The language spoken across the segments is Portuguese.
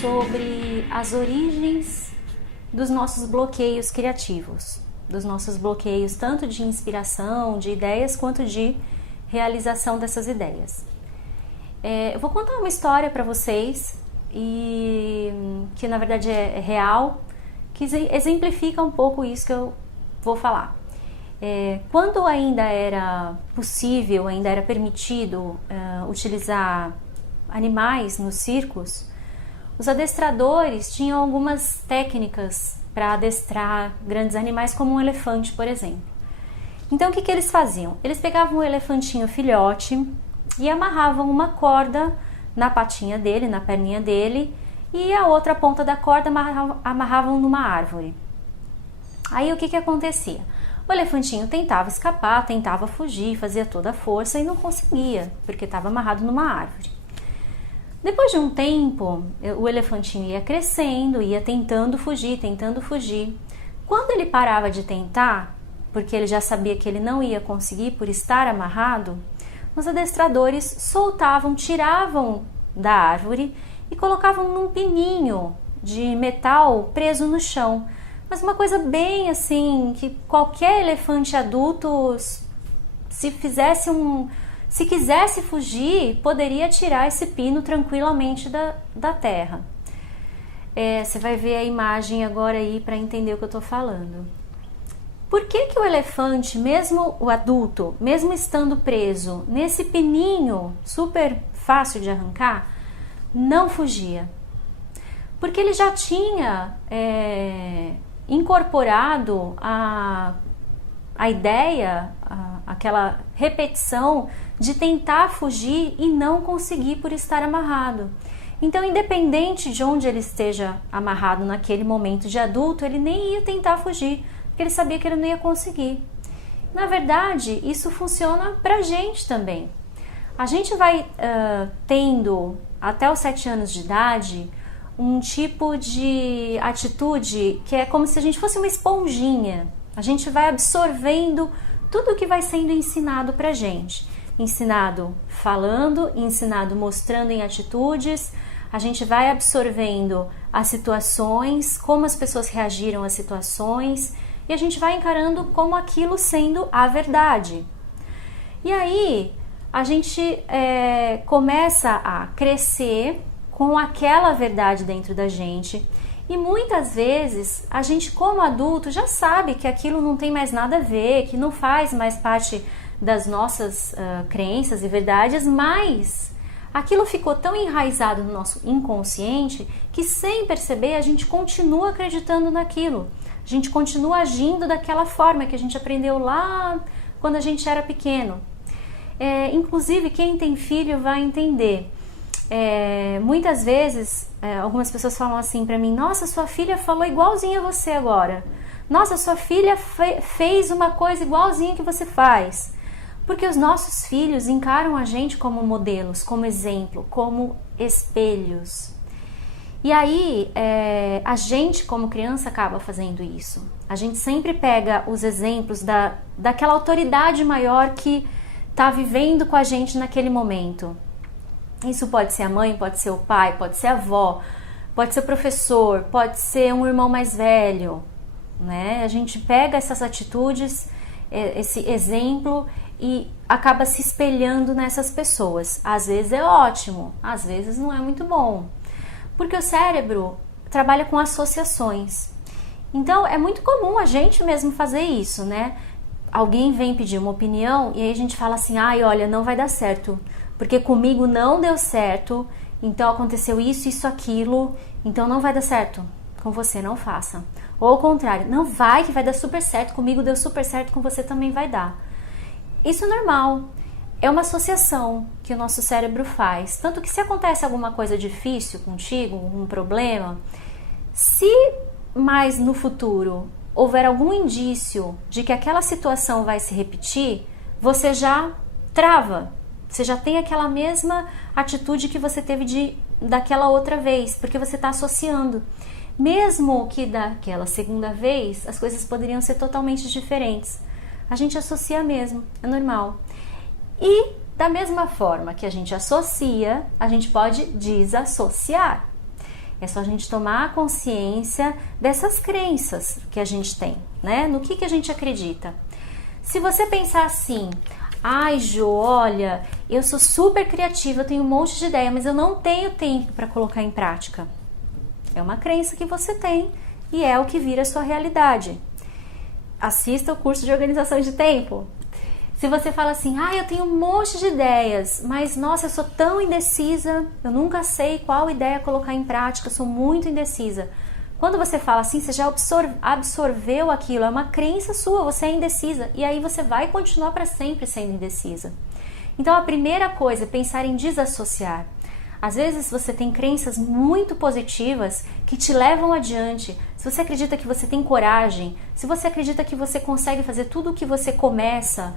sobre as origens dos nossos bloqueios criativos, dos nossos bloqueios tanto de inspiração, de ideias, quanto de realização dessas ideias. Eu vou contar uma história para vocês, que na verdade é real, que exemplifica um pouco isso que eu vou falar. Quando ainda era possível, ainda era permitido utilizar animais nos circos, os adestradores tinham algumas técnicas para adestrar grandes animais, como um elefante, por exemplo. Então, o que eles faziam? Eles pegavam um elefantinho filhote e amarravam uma corda na patinha dele, na perninha dele, e a outra ponta da corda amarravam numa árvore. Aí, o que acontecia? O elefantinho tentava escapar, tentava fugir, fazia toda a força e não conseguia, porque estava amarrado numa árvore. Depois de um tempo, o elefantinho ia crescendo, ia tentando fugir. Quando ele parava de tentar, porque ele já sabia que ele não ia conseguir por estar amarrado, os adestradores soltavam, tiravam da árvore e colocavam num pininho de metal preso no chão. Mas uma coisa bem assim, que qualquer elefante adulto, se quisesse fugir, poderia tirar esse pino tranquilamente da terra. Você vai ver a imagem agora aí para entender o que eu estou falando. Por que o elefante, mesmo o adulto, mesmo estando preso nesse pininho super fácil de arrancar, não fugia? Porque ele já tinha incorporado a ideia, aquela repetição de tentar fugir e não conseguir por estar amarrado. Então, independente de onde ele esteja amarrado naquele momento de adulto, ele nem ia tentar fugir, porque ele sabia que ele não ia conseguir. Na verdade, isso funciona pra gente também. A gente vai tendo, até os 7 anos de idade, um tipo de atitude que é como se a gente fosse uma esponjinha. A gente vai absorvendo tudo o que vai sendo ensinado pra gente. Ensinado falando, ensinado mostrando em atitudes. A gente vai absorvendo as situações, como as pessoas reagiram às situações, e a gente vai encarando como aquilo sendo a verdade. E aí a gente começa a crescer com aquela verdade dentro da gente, e muitas vezes a gente, como adulto, já sabe que aquilo não tem mais nada a ver, que não faz mais parte das nossas crenças e verdades, mas aquilo ficou tão enraizado no nosso inconsciente que, sem perceber, a gente continua acreditando naquilo. A gente continua agindo daquela forma que a gente aprendeu lá quando a gente era pequeno. Inclusive, quem tem filho vai entender. Muitas vezes, algumas pessoas falam assim pra mim: nossa, sua filha falou igualzinho a você agora. Nossa, sua filha fez uma coisa igualzinha que você faz. Porque os nossos filhos encaram a gente como modelos, como exemplo, como espelhos. E aí, a gente como criança acaba fazendo isso. A gente sempre pega os exemplos daquela autoridade maior que está vivendo com a gente naquele momento. Isso pode ser a mãe, pode ser o pai, pode ser a avó, pode ser o professor, pode ser um irmão mais velho, né? A gente pega essas atitudes, esse exemplo, e acaba se espelhando nessas pessoas. Às vezes é ótimo, às vezes não é muito bom, porque o cérebro trabalha com associações. Então é muito comum a gente mesmo fazer isso, né? Alguém vem pedir uma opinião e aí a gente fala assim: ai, olha, não vai dar certo, porque comigo não deu certo, então aconteceu isso, aquilo, então não vai dar certo, com você não faça. Ou ao contrário, não vai, que vai dar super certo, comigo deu super certo, com você também vai dar. Isso é normal, é uma associação que o nosso cérebro faz. Tanto que se acontece alguma coisa difícil contigo, um problema, se mais no futuro houver algum indício de que aquela situação vai se repetir, você já trava, você já tem aquela mesma atitude que você teve daquela outra vez, porque você está associando. Mesmo que daquela segunda vez as coisas poderiam ser totalmente diferentes. A gente associa mesmo, é normal. E da mesma forma que a gente associa, a gente pode desassociar. É só a gente tomar consciência dessas crenças que a gente tem, né? No que a gente acredita. Se você pensar assim, ai, Jo, olha, eu sou super criativa, eu tenho um monte de ideia, mas eu não tenho tempo para colocar em prática. É uma crença que você tem e é o que vira a sua realidade. Assista o curso de organização de tempo. Se você fala assim, eu tenho um monte de ideias, mas nossa, eu sou tão indecisa, eu nunca sei qual ideia colocar em prática, eu sou muito indecisa. Quando você fala assim, você já absorveu aquilo, é uma crença sua, você é indecisa, e aí você vai continuar para sempre sendo indecisa. Então a primeira coisa é pensar em desassociar. Às vezes você tem crenças muito positivas que te levam adiante. Se você acredita que você tem coragem, se você acredita que você consegue fazer tudo o que você começa,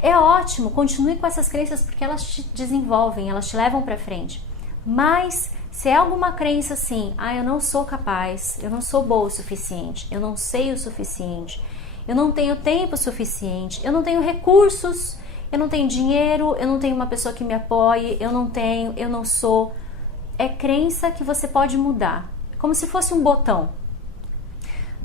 é ótimo, continue com essas crenças porque elas te desenvolvem, elas te levam para frente. Mas se é alguma crença assim, eu não sou capaz, eu não sou boa o suficiente, eu não sei o suficiente, eu não tenho tempo suficiente, eu não tenho recursos, eu não tenho dinheiro, eu não tenho uma pessoa que me apoie, eu não sou. É crença que você pode mudar, como se fosse um botão.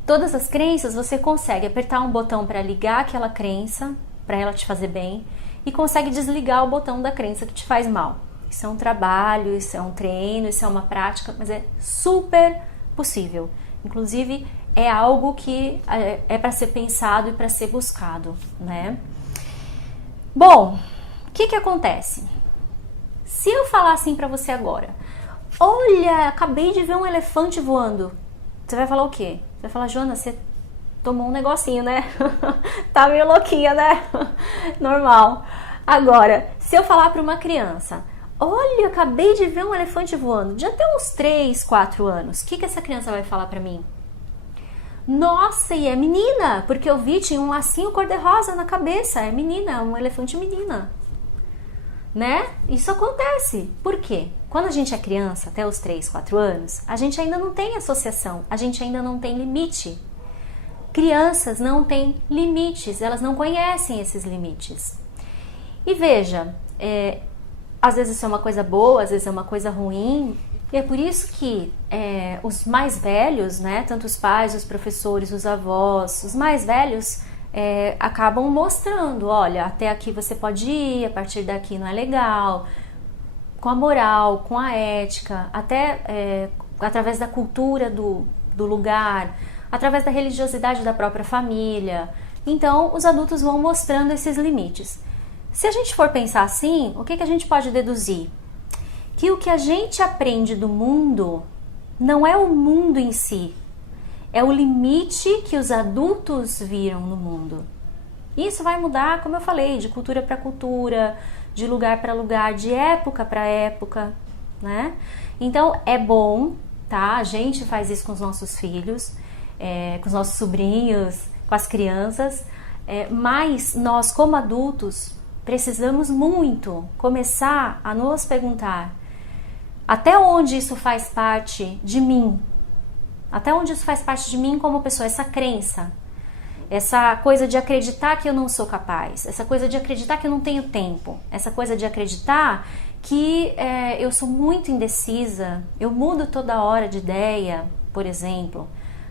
Todas as crenças você consegue apertar um botão para ligar aquela crença, para ela te fazer bem, e consegue desligar o botão da crença que te faz mal. Isso é um trabalho, isso é um treino, isso é uma prática, mas é super possível. Inclusive, é algo que é para ser pensado e para ser buscado, né? Bom, o que acontece? Se eu falar assim para você agora, olha, acabei de ver um elefante voando, você vai falar o quê? Você vai falar, Joana, você tomou um negocinho, né? Tá meio louquinha, né? Normal. Agora, se eu falar para uma criança, olha, acabei de ver um elefante voando, de até uns 3, 4 anos, o que essa criança vai falar para mim? Nossa, e é menina, porque eu vi, tinha um lacinho cor-de-rosa na cabeça, é menina, um elefante menina. Né? Isso acontece. Por quê? Quando a gente é criança, até os 3, 4 anos, a gente ainda não tem associação, a gente ainda não tem limite. Crianças não têm limites, elas não conhecem esses limites. E veja, às vezes isso é uma coisa boa, às vezes é uma coisa ruim, e é por isso que os mais velhos, né, tanto os pais, os professores, os avós, os mais velhos acabam mostrando, olha, até aqui você pode ir, a partir daqui não é legal, com a moral, com a ética, até através da cultura do lugar, através da religiosidade da própria família. Então, os adultos vão mostrando esses limites. Se a gente for pensar assim, o que a gente pode deduzir? Que o que a gente aprende do mundo não é o mundo em si, é o limite que os adultos viram no mundo. Isso vai mudar, como eu falei, de cultura para cultura, de lugar para lugar, de época para época, né? Então, é bom, tá? A gente faz isso com os nossos filhos, com os nossos sobrinhos, com as crianças, mas nós, como adultos, precisamos muito começar a nos perguntar até onde isso faz parte de mim, até onde isso faz parte de mim como pessoa, essa crença, essa coisa de acreditar que eu não sou capaz, essa coisa de acreditar que eu não tenho tempo, essa coisa de acreditar que eu sou muito indecisa, eu mudo toda hora de ideia, por exemplo.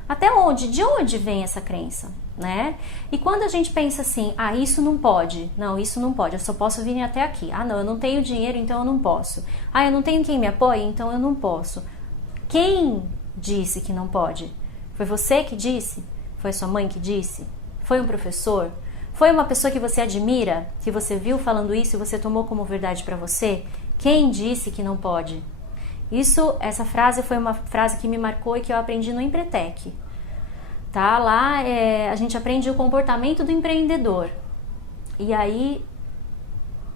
Até onde? De onde vem essa crença, né? E quando a gente pensa assim, isso não pode, não, isso não pode, eu só posso vir até aqui. Não, eu não tenho dinheiro, então eu não posso. Eu não tenho quem me apoie, então eu não posso. Quem disse que não pode? Foi você que disse? Foi sua mãe que disse? Foi um professor? Foi uma pessoa que você admira, que você viu falando isso e você tomou como verdade para você? Quem disse que não pode? Essa frase foi uma frase que me marcou e que eu aprendi no Empretec. Tá? Lá a gente aprende o comportamento do empreendedor. E aí,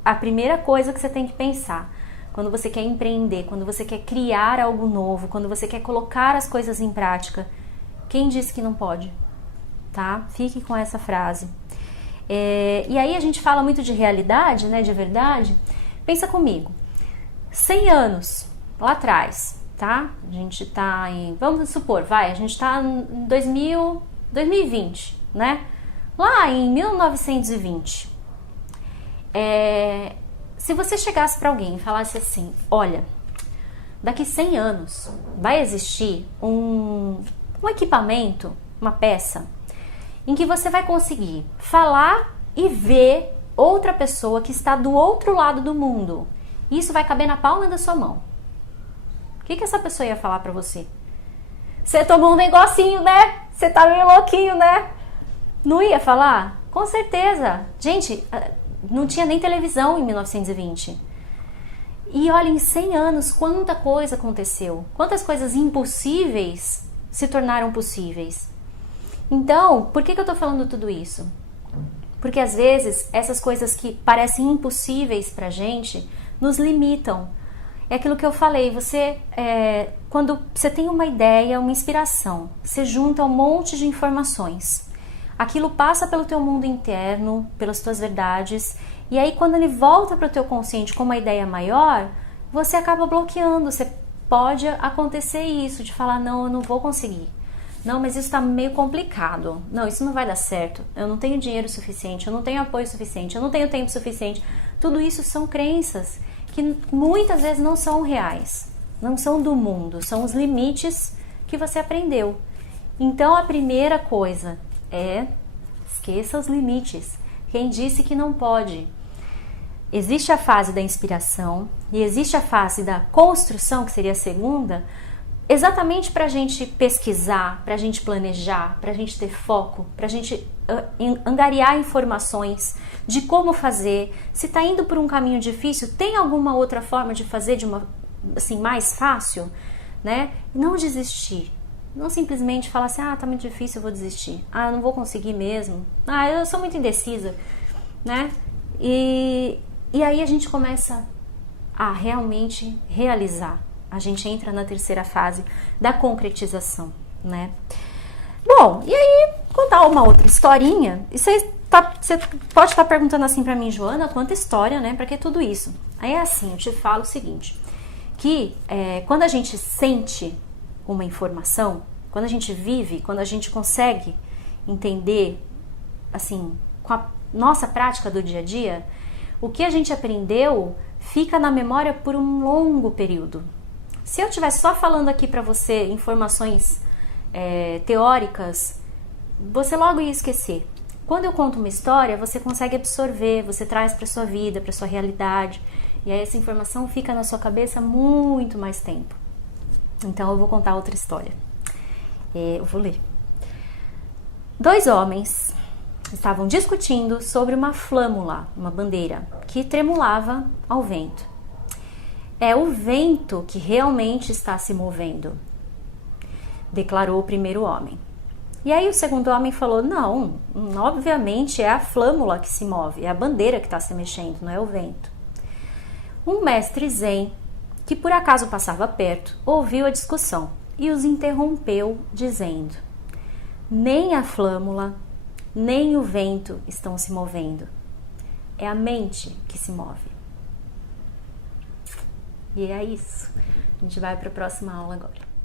a primeira coisa que você tem que pensar, quando você quer empreender, quando você quer criar algo novo, quando você quer colocar as coisas em prática, quem disse que não pode? Tá? Fique com essa frase. E aí a gente fala muito de realidade, né, de verdade. Pensa comigo, 100 anos lá atrás, tá? A gente tá vamos supor, a gente tá em 2020, né? Lá em 1920. Se você chegasse para alguém e falasse assim, olha, daqui 100 anos vai existir um equipamento, uma peça, em que você vai conseguir falar e ver outra pessoa que está do outro lado do mundo. Isso vai caber na palma da sua mão. O que essa pessoa ia falar para você? Você tomou um negocinho, né? Você tá meio louquinho, né? Não ia falar? Com certeza. Gente, não tinha nem televisão em 1920. E olha, em 100 anos, quanta coisa aconteceu. Quantas coisas impossíveis se tornaram possíveis. Então, por que eu tô falando tudo isso? Porque às vezes, essas coisas que parecem impossíveis pra gente, nos limitam. É aquilo que eu falei, quando você tem uma ideia, uma inspiração, você junta um monte de informações. Aquilo passa pelo teu mundo interno, pelas tuas verdades, e aí quando ele volta para o teu consciente com uma ideia maior, você acaba bloqueando. Você pode acontecer isso, de falar, não, eu não vou conseguir. Não, mas isso está meio complicado. Não, isso não vai dar certo. Eu não tenho dinheiro suficiente, eu não tenho apoio suficiente, eu não tenho tempo suficiente. Tudo isso são crenças que muitas vezes não são reais, não são do mundo, são os limites que você aprendeu. Então a primeira coisa é esqueça os limites. Quem disse que não pode? Existe a fase da inspiração e existe a fase da construção, que seria a segunda, exatamente para a gente pesquisar, para a gente planejar, para a gente ter foco, para a gente angariar informações de como fazer. Se está indo por um caminho difícil, tem alguma outra forma de fazer de uma assim mais fácil, né? Não desistir, não simplesmente falar assim, tá muito difícil, eu vou desistir. Eu não vou conseguir mesmo. Eu sou muito indecisa, né? E aí a gente começa a realmente realizar. A gente entra na terceira fase da concretização, né? Bom, e aí contar uma outra historinha. E você pode estar perguntando assim pra mim, Joana, quanta história, né? Pra que tudo isso? Aí é assim, eu te falo o seguinte, que quando a gente sente uma informação, quando a gente vive, quando a gente consegue entender, assim, com a nossa prática do dia a dia, o que a gente aprendeu fica na memória por um longo período. Se eu estiver só falando aqui para você informações teóricas, você logo ia esquecer. Quando eu conto uma história, você consegue absorver, você traz para sua vida, para sua realidade, e aí essa informação fica na sua cabeça muito mais tempo. Então eu vou contar outra história. Eu vou ler. 2 homens estavam discutindo sobre uma flâmula, uma bandeira, que tremulava ao vento. É o vento que realmente está se movendo, declarou o primeiro homem. E aí o segundo homem falou, não, obviamente é a flâmula que se move, é a bandeira que está se mexendo, não é o vento. Um mestre zen, que por acaso passava perto, ouviu a discussão e os interrompeu, dizendo, nem a flâmula, nem o vento estão se movendo, é a mente que se move. E é isso. A gente vai para a próxima aula agora.